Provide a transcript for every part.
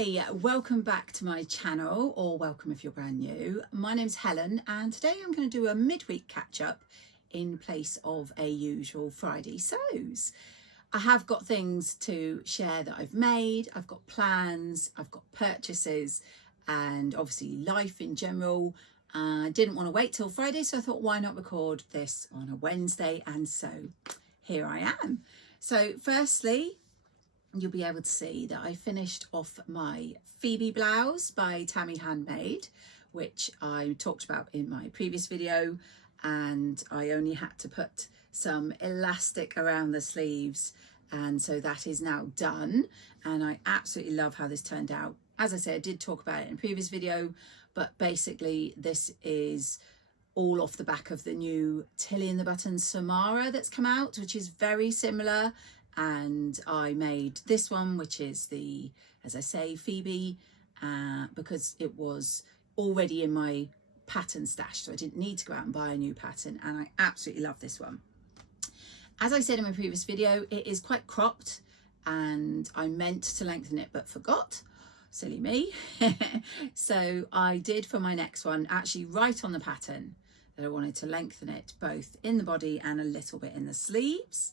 Hi, welcome back to my channel, or welcome if you're brand new. My name's Helen and today I'm going to do a midweek catch up in place of a usual Friday sews. I have got things to share that I've made, I've got plans, I've got purchases and obviously life in general. I didn't want to wait till Friday, so I thought why not record this on a Wednesday, and so here I am. So firstly, you'll be able to see that I finished off my Phoebe Blouse by Tammy Handmade, which I talked about in my previous video, and I only had to put some elastic around the sleeves, and so that is now done, and I absolutely love how this turned out. As I said, I did talk about it in a previous video, but basically this is all off the back of the new Tilly and the Buttons Samara that's come out, which is very similar. And I made this one, which is the, as I say, Phoebe, because it was already in my pattern stash, so I didn't need to go out and buy a new pattern, and I absolutely love this one. As I said in my previous video, it is quite cropped and I meant to lengthen it but forgot. Silly me. So I did for my next one, actually write on the pattern that I wanted to lengthen it both in the body and a little bit in the sleeves.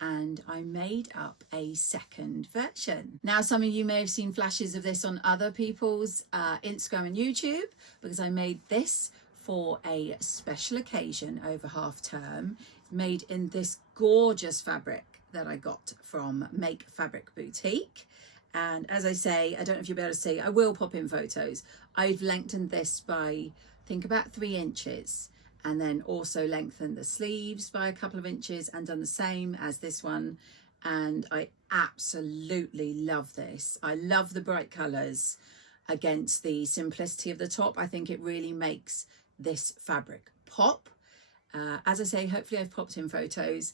And I made up a second version. Now, some of you may have seen flashes of this on other people's Instagram and YouTube, because I made this for a special occasion over half term, made in this gorgeous fabric that I got from Make Fabric Boutique. And as I say, I don't know if you'll be able to see, I will pop in photos. I've lengthened this by, I think, about 3 inches. And then also lengthened the sleeves by a couple of inches and done the same as this one. And I absolutely love this. I love the bright colours against the simplicity of the top. I think it really makes this fabric pop. As I say, hopefully I've popped in photos.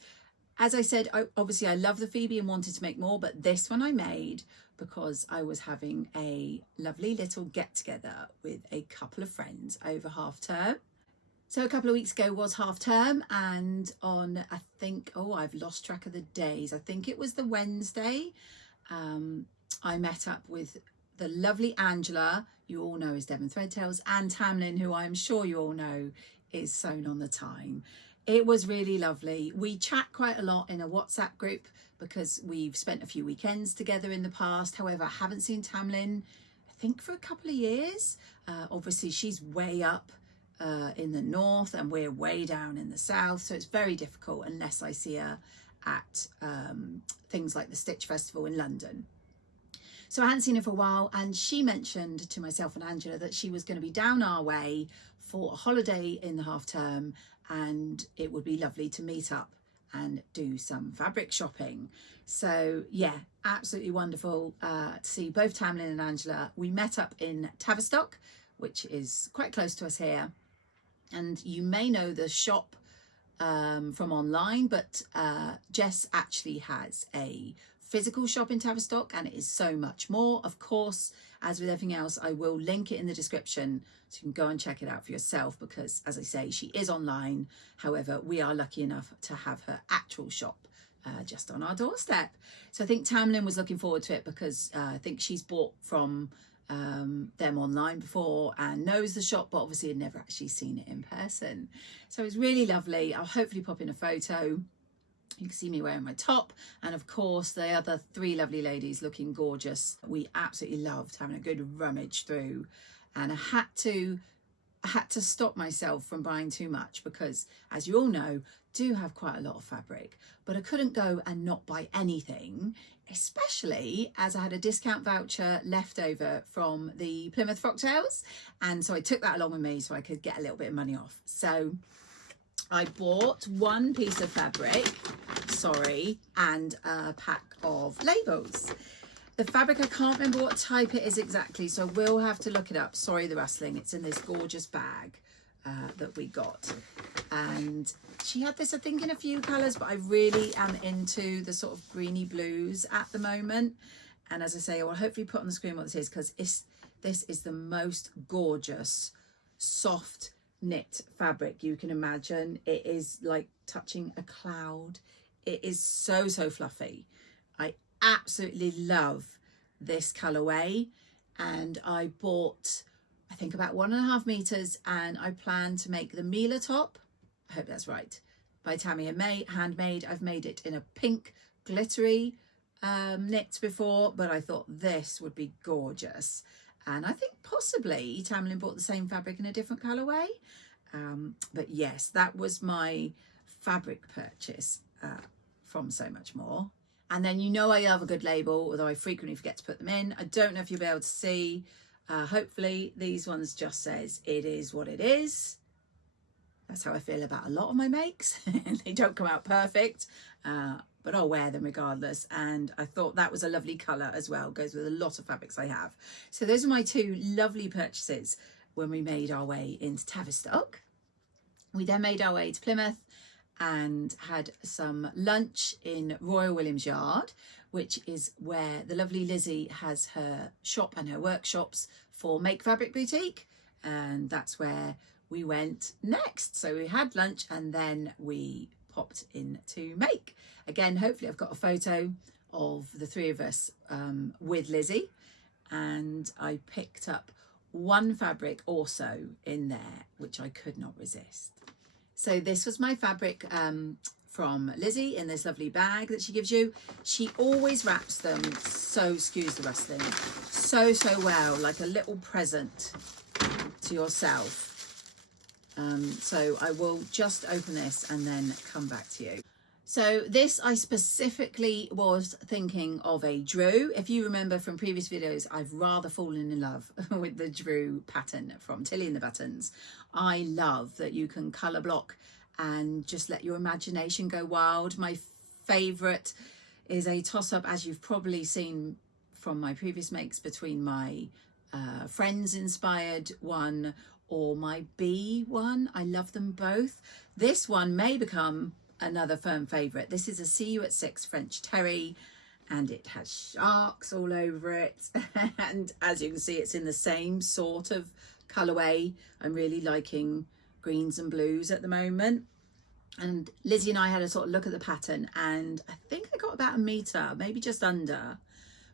As I said, obviously I love the Phoebe and wanted to make more, but this one I made because I was having a lovely little get together with a couple of friends over half term. So a couple of weeks ago was half term, and on, I think, I've lost track of the days. I think it was the Wednesday. I met up with the lovely Angela, you all know as Devon Threadtails, and Tamlin, who I'm sure you all know is Sewn on the Time. It was really lovely. We chat quite a lot in a WhatsApp group because we've spent a few weekends together in the past. However, I haven't seen Tamlin, I think, for a couple of years. Obviously, she's way up in the north and we're way down in the south, so it's very difficult unless I see her at things like the Stitch Festival in London. So I hadn't seen her for a while, and she mentioned to myself and Angela that she was going to be down our way for a holiday in the half term, and it would be lovely to meet up and do some fabric shopping. So yeah, absolutely wonderful to see both Tamlin and Angela. We met up in Tavistock, which is quite close to us here. And you may know the shop from online, but Jess actually has a physical shop in Tavistock, and it is so much more. Of course, as with everything else, I will link it in the description so you can go and check it out for yourself, because as I say, she is online. However, we are lucky enough to have her actual shop just on our doorstep. So I think Tamlin was looking forward to it because I think she's bought from them online before and knows the shop, but obviously had never actually seen it in person. So it was really lovely. I'll hopefully pop in a photo. You can see me wearing my top, and of course the other 3 lovely ladies looking gorgeous. We absolutely loved having a good rummage through, and I had to stop myself from buying too much because, as you all know, do have quite a lot of fabric, but I couldn't go and not buy anything, especially as I had a discount voucher left over from the Plymouth Frocktails, and so I took that along with me so I could get a little bit of money off. So I bought 1 piece of fabric, and a pack of labels. The fabric, I can't remember what type it is exactly, so we'll have to look it up. Sorry, the rustling. It's in this gorgeous bag that we got. And she had this, I think, in a few colours, but I really am into the sort of greeny blues at the moment. And as I say, I will hopefully put on the screen what this is, because this is the most gorgeous, soft knit fabric you can imagine. It is like touching a cloud. It is so fluffy. I absolutely love this colorway. and I bought, I think, about 1.5 meters, and I plan to make the Mila top, I hope that's right, by Tammy and Handmade. I've made it in a pink glittery knit before, but I thought this would be gorgeous. And I think possibly Tamlin bought the same fabric in a different colourway. But yes, that was my fabric purchase from So Much More. And then you know I love a good label, although I frequently forget to put them in. I don't know if you'll be able to see. Hopefully these ones just says it is what it is. That's how I feel about a lot of my makes. They don't come out perfect, but I'll wear them regardless. And I thought that was a lovely colour as well. Goes with a lot of fabrics I have. So those are my two lovely purchases when we made our way into Tavistock. We then made our way to Plymouth and had some lunch in Royal Williamsard, which is where the lovely Lizzy has her shop and her workshops for Make Fabric Boutique. And that's where we went next. So we had lunch and then we popped in to make. Again, hopefully I've got a photo of the three of us with Lizzy, and I picked up one fabric also in there which I could not resist. So this was my fabric from Lizzy in this lovely bag that she gives you. She always wraps them, so excuse the rustling, so well, like a little present to yourself. So I will just open this and then come back to you. So this, I specifically was thinking of a Drew. If you remember from previous videos, I've rather fallen in love with the Drew pattern from Tilly and the Buttons. I love that you can colour block and just let your imagination go wild. My favourite is a toss-up, as you've probably seen from my previous makes, between my Friends inspired one or my bee one. I love them both. This one may become another firm favourite. This is a See You at 6 French Terry, and it has sharks all over it. And as you can see, it's in the same sort of colourway. I'm really liking greens and blues at the moment. And Lizzy and I had a sort of look at the pattern, and I think I got about 1 metre, maybe just under,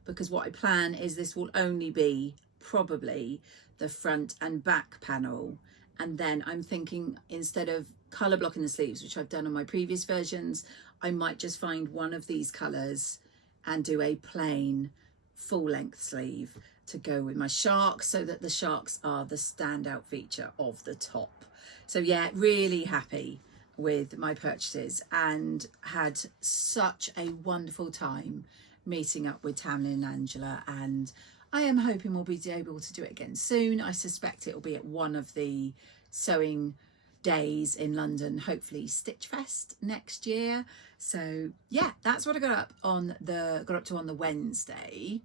because what I plan is this will only be probably the front and back panel. And then I'm thinking, instead of colour blocking the sleeves, which I've done on my previous versions, I might just find one of these colours and do a plain full length sleeve to go with my sharks, so that the sharks are the standout feature of the top. So yeah, really happy with my purchases, and had such a wonderful time meeting up with Tamlin and Angela, and I am hoping we'll be able to do it again soon. I suspect it will be at one of the sewing days in London, hopefully Stitch Fest next year. So yeah, that's what I got up to on the Wednesday.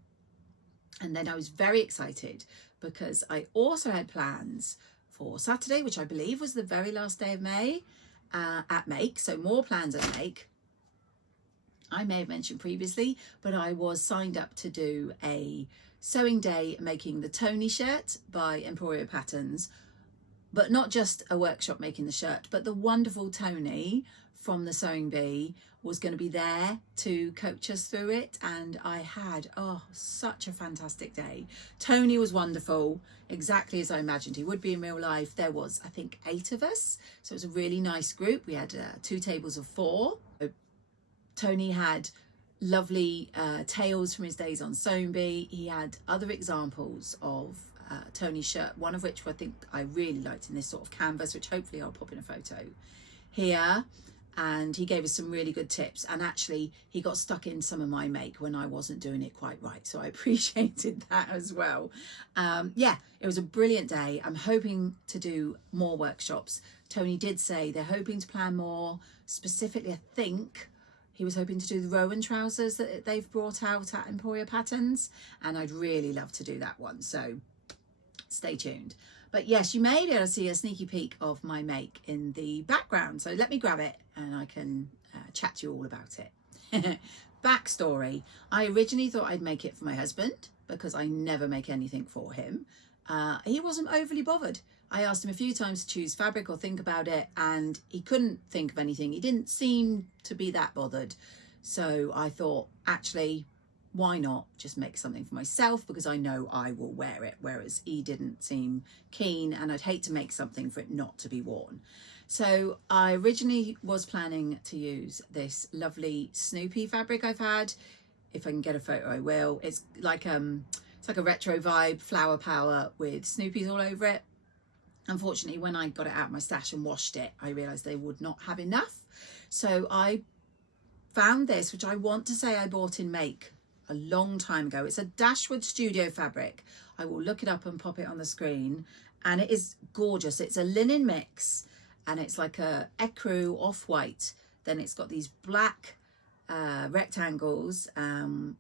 And then I was very excited because I also had plans for Saturday, which I believe was the very last day of May, at Make. So more plans at Make. I may have mentioned previously, but I was signed up to do a sewing day making the Tony shirt by Emporia Patterns, but not just a workshop making the shirt, but the wonderful Tony from the Sewing Bee was going to be there to coach us through it. And I had, such a fantastic day. Tony was wonderful, exactly as I imagined he would be in real life. There was, I think, 8 of us. So it was a really nice group. We had 2 tables of 4. Tony had lovely tales from his days on Sewing Bee. He had other examples of Tony's shirt, one of which I think I really liked in this sort of canvas, which hopefully I'll pop in a photo here. And he gave us some really good tips, and actually he got stuck in some of my make when I wasn't doing it quite right, so I appreciated that as well. Yeah, it was a brilliant day. I'm hoping to do more workshops. Tony did say they're hoping to plan more. Specifically, I think he was hoping to do the Rowan trousers that they've brought out at Emporia Patterns, and I'd really love to do that one, so stay tuned. But yes, you may be able to see a sneaky peek of my make in the background, so let me grab it and I can chat to you all about it. Backstory: I originally thought I'd make it for my husband because I never make anything for him. He wasn't overly bothered. I asked him a few times to choose fabric or think about it, and he couldn't think of anything. He didn't seem to be that bothered. So I thought, actually, why not just make something for myself, because I know I will wear it, whereas he didn't seem keen, and I'd hate to make something for it not to be worn. So I originally was planning to use this lovely Snoopy fabric I've had. If I can get a photo, I will. It's like a retro vibe, flower power with Snoopy's all over it. Unfortunately, when I got it out of my stash and washed it, I realised they would not have enough. So I found this, which I want to say I bought in Make a long time ago. It's a Dashwood Studio fabric. I will look it up and pop it on the screen. And it is gorgeous. It's a linen mix, and it's like a ecru off-white. Then it's got these black rectangles and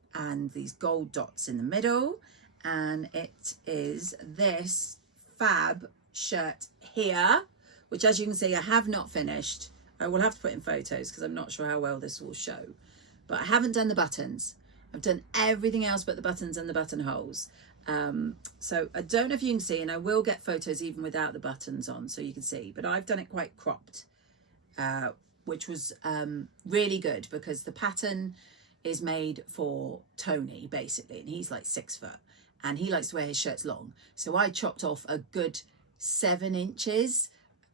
these gold dots in the middle. And it is this fab shirt here, which, as you can see, I have not finished. I will have to put in photos because I'm not sure how well this will show, but I haven't done the buttons. I've done everything else but the buttons and the buttonholes. So I don't know if you can see, and I will get photos even without the buttons on so you can see, but I've done it quite cropped, which was really good because the pattern is made for Tony basically, and he's like 6 foot and he likes to wear his shirts long. So I chopped off a good 7 inches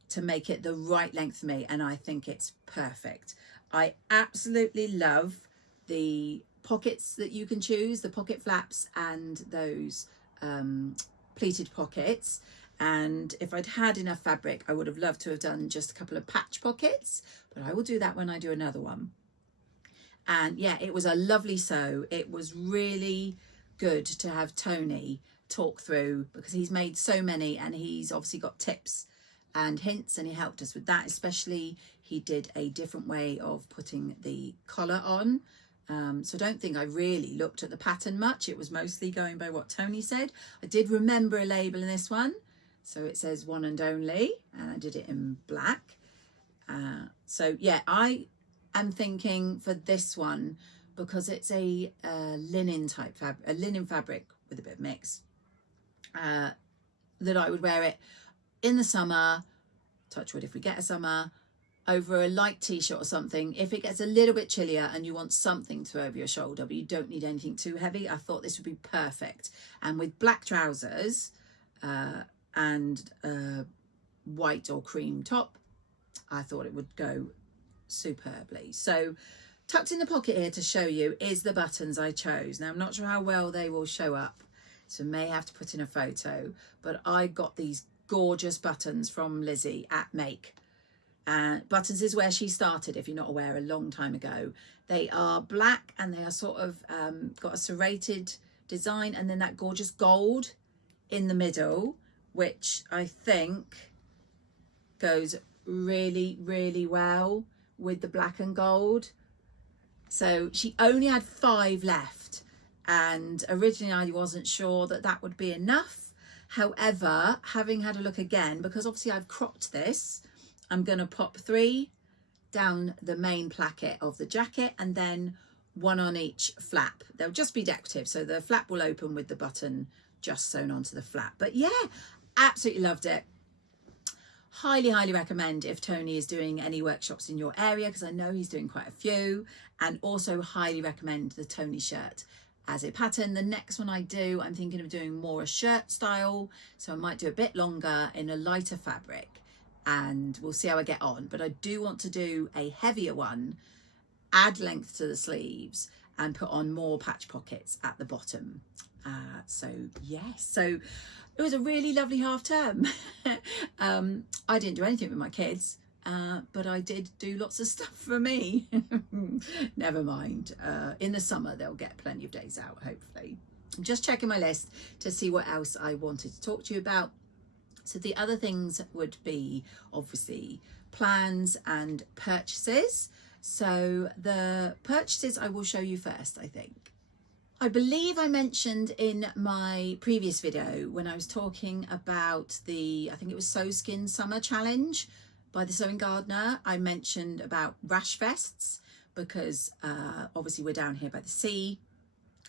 to make it the right length for me, and I think it's perfect. I absolutely love the pockets that you can choose, the pocket flaps and those pleated pockets. And if I'd had enough fabric, I would have loved to have done just a couple of patch pockets, but I will do that when I do another one. And yeah, it was a lovely sew. It was really good to have Tony talk through, because he's made so many and he's obviously got tips and hints, and he helped us with that. Especially he did a different way of putting the collar on. So I don't think I really looked at the pattern much. It was mostly going by what Tony said. I did remember a label in this one. So it says one and only, and I did it in black. So yeah, I am thinking for this one, because it's a linen type fabric, a linen fabric with a bit of mix, that I would wear it in the summer, touch wood if we get a summer, over a light t-shirt or something. If it gets a little bit chillier and you want something to throw over your shoulder, but you don't need anything too heavy, I thought this would be perfect. And with black trousers and white or cream top, I thought it would go superbly. So tucked in the pocket here to show you is the buttons I chose. Now I'm not sure how well they will show up, so may have to put in a photo, but I got these gorgeous buttons from Lizzy at Make. Buttons is where she started, if you're not aware, a long time ago. They are black and they are sort of got a serrated design, and then that gorgeous gold in the middle, which I think goes really, really well with the black and gold. So she only had 5 left, and originally I wasn't sure that that would be enough. However, having had a look again, because obviously I've cropped this, I'm going to pop 3 down the main placket of the jacket and then 1 on each flap. They'll just be decorative, so the flap will open with the button just sewn onto the flap. But yeah, absolutely loved it. Highly, highly recommend if Tony is doing any workshops in your area, because I know he's doing quite a few. And also highly recommend the Tony shirt as a pattern. The next one I do, I'm thinking of doing more a shirt style, so I might do a bit longer in a lighter fabric, and we'll see how I get on. But I do want to do a heavier one, add length to the sleeves and put on more patch pockets at the bottom. So yes, so it was a really lovely half term. I didn't do anything with my kids, but I did do lots of stuff for me. Never mind. In the summer, they'll get plenty of days out, hopefully. I'm just checking my list to see what else I wanted to talk to you about. So the other things would be obviously plans and purchases. So the purchases I will show you first, I think. I believe I mentioned in my previous video when I was talking about the, I think it was Sew Skin Summer Challenge by the Sewing Gardener, I mentioned about rash vests, because obviously we're down here by the sea,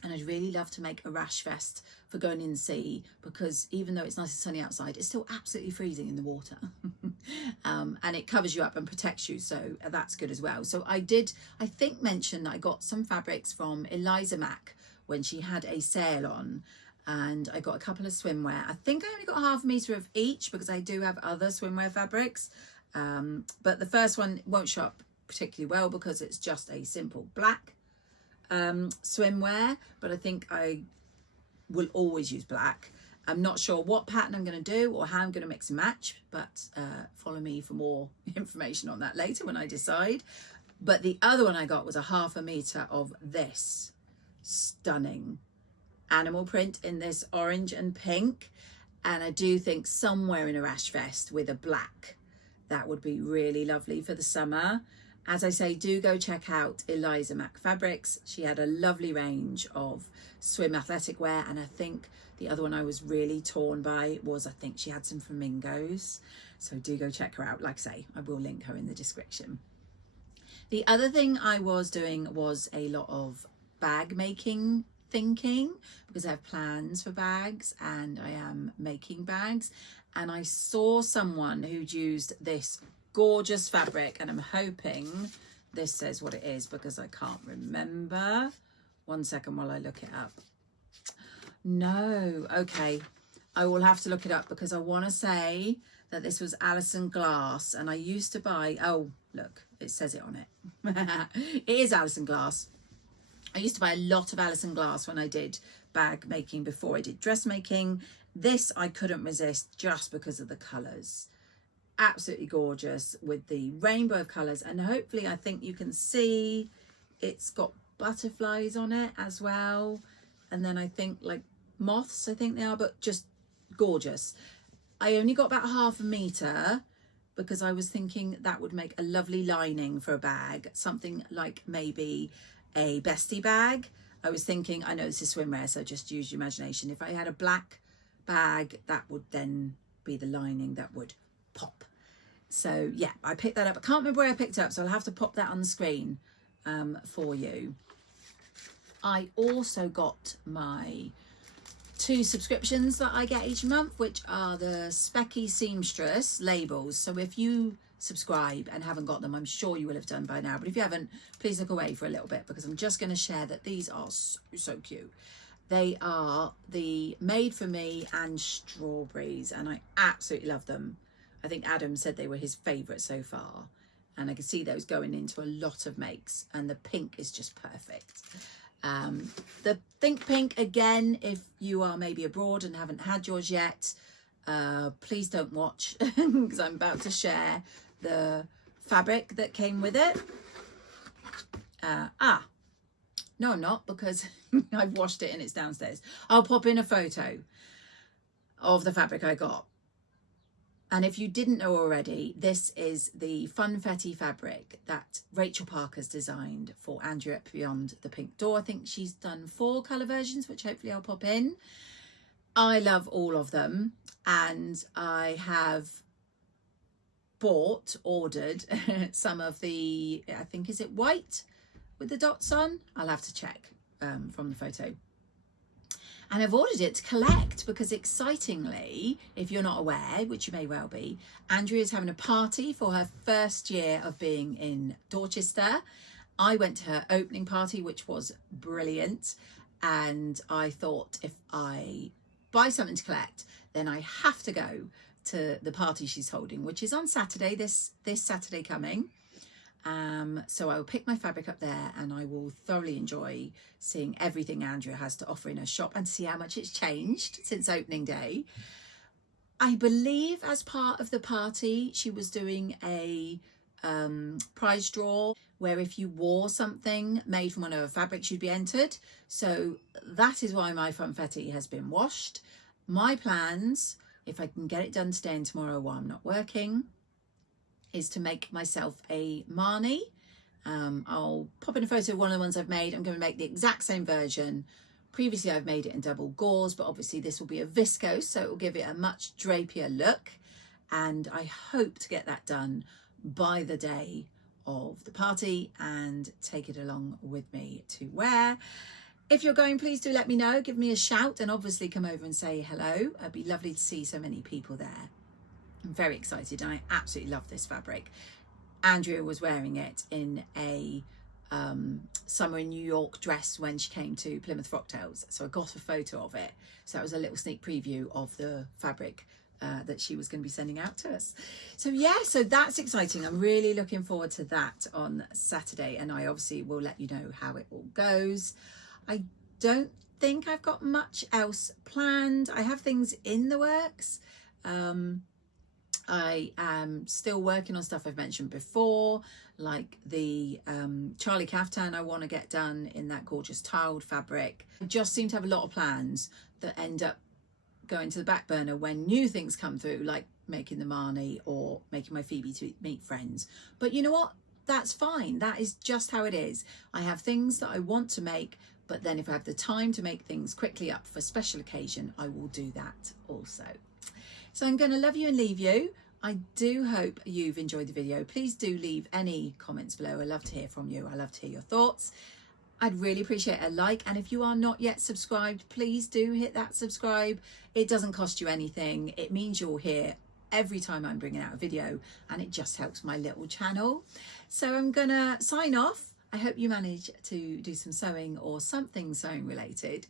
and I'd really love to make a rash vest for going in the sea, because even though it's nice and sunny outside, it's still absolutely freezing in the water. And it covers you up and protects you, so that's good as well. So I did, I think, mention that I got some fabrics from Eliza Mack, when she had a sale on, and I got a couple of swimwear. I think I only got half a metre of each because I do have other swimwear fabrics. But the first one won't show up particularly well because it's just a simple black swimwear, but I think I will always use black. I'm not sure what pattern I'm going to do or how I'm going to mix and match, but follow me for more information on that later when I decide. But the other one I got was a half a metre of this stunning animal print in this orange and pink, and I do think somewhere in a rash vest with a black, that would be really lovely for the summer. As I say, do go check out Eliza Mac Fabrics. She had a lovely range of swim athletic wear, and I think the other one I was really torn by was, I think she had some flamingos. So do go check her out. Like I say, I will link her in the description. The other thing I was doing was a lot of bag making thinking, because I have plans for bags and I am making bags, and I saw someone who'd used this gorgeous fabric, and I'm hoping this says what it is because I can't remember. One second while I look it up. No, okay, I will have to look it up because I want to say that this was Alison Glass, and I used to buy, oh look, it says it on it. It is Alison Glass. I used to buy a lot of Alison Glass when I did bag making before I did dressmaking. This I couldn't resist just because of the colours. Absolutely gorgeous with the rainbow of colours, and hopefully I think you can see it's got butterflies on it as well, and then I think like moths, I think they are, but just gorgeous. I only got about half a metre because I was thinking that would make a lovely lining for a bag, something like maybe a bestie bag. I was thinking, I know this is swimwear, so just use your imagination. If I had a black bag, that would then be the lining that would pop. So yeah, I picked that up. I can't remember where I picked it up, so I'll have to pop that on the screen for you. I also got my 2 subscriptions that I get each month, which are the Specky Seamstress labels. So if you subscribe and haven't got them, I'm sure you will have done by now, but if you haven't, please look away for a little bit because I'm just going to share that these are so cute. They are the Made for Me and strawberries, and I absolutely love them. I think Adam said they were his favourite so far, and I can see those going into a lot of makes, and the pink is just perfect. The Think Pink, again, if you are maybe abroad and haven't had yours yet, please don't watch because I'm about to share the fabric that came with it. No, I'm not, because I've washed it and it's downstairs. I'll pop in a photo of the fabric I got. And if you didn't know already, this is the Funfetti fabric that Rachel Parker's designed for Andrea Beyond the Pink Door. I think she's done 4 colour versions, which hopefully I'll pop in. I love all of them, and I have ordered some of the, I think, is it white with the dots on? I'll have to check from the photo. And I've ordered it to collect because, excitingly, if you're not aware, which you may well be, Andrea's having a party for her first year of being in Dorchester. I went to her opening party, which was brilliant, and I thought if I buy something to collect, then I have to go to the party she's holding, which is on Saturday, this Saturday coming. So I will pick my fabric up there, and I will thoroughly enjoy seeing everything Andrea has to offer in her shop and see how much it's changed since opening day. I believe as part of the party she was doing a prize draw where if you wore something made from one of her fabrics you'd be entered. So that is why my Funfetti has been washed. My plans, if I can get it done today and tomorrow while I'm not working, is to make myself a Marnie. I'll pop in a photo of one of the ones I've made. I'm going to make the exact same version. Previously I've made it in double gauze, but obviously this will be a viscose, so it will give it a much drapier look, and I hope to get that done by the day of the party and take it along with me to wear. If you're going, please do let me know, give me a shout, and obviously come over and say hello. It'd be lovely to see so many people there. I'm very excited, and I absolutely love this fabric. Andrea was wearing it in a Summer in New York dress when she came to Plymouth Frocktails. So I got a photo of it. So that was a little sneak preview of the fabric that she was going to be sending out to us. So yeah, so that's exciting. I'm really looking forward to that on Saturday, and I obviously will let you know how it all goes. I don't think I've got much else planned. I have things in the works. I am still working on stuff I've mentioned before, like the Charlie caftan I want to get done in that gorgeous tiled fabric. I just seem to have a lot of plans that end up going to the back burner when new things come through, like making the Marnie or making my Phoebe to meet friends. But you know what? That's fine. That is just how it is. I have things that I want to make, but then if I have the time to make things quickly up for special occasion, I will do that also. So I'm going to love you and leave you. I do hope you've enjoyed the video. Please do leave any comments below. I love to hear from you. I love to hear your thoughts. I'd really appreciate a like. And if you are not yet subscribed, please do hit that subscribe. It doesn't cost you anything. It means you're here every time I'm bringing out a video, and it just helps my little channel. So I'm going to sign off. I hope you manage to do some sewing or something sewing related.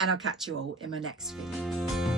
And I'll catch you all in my next video.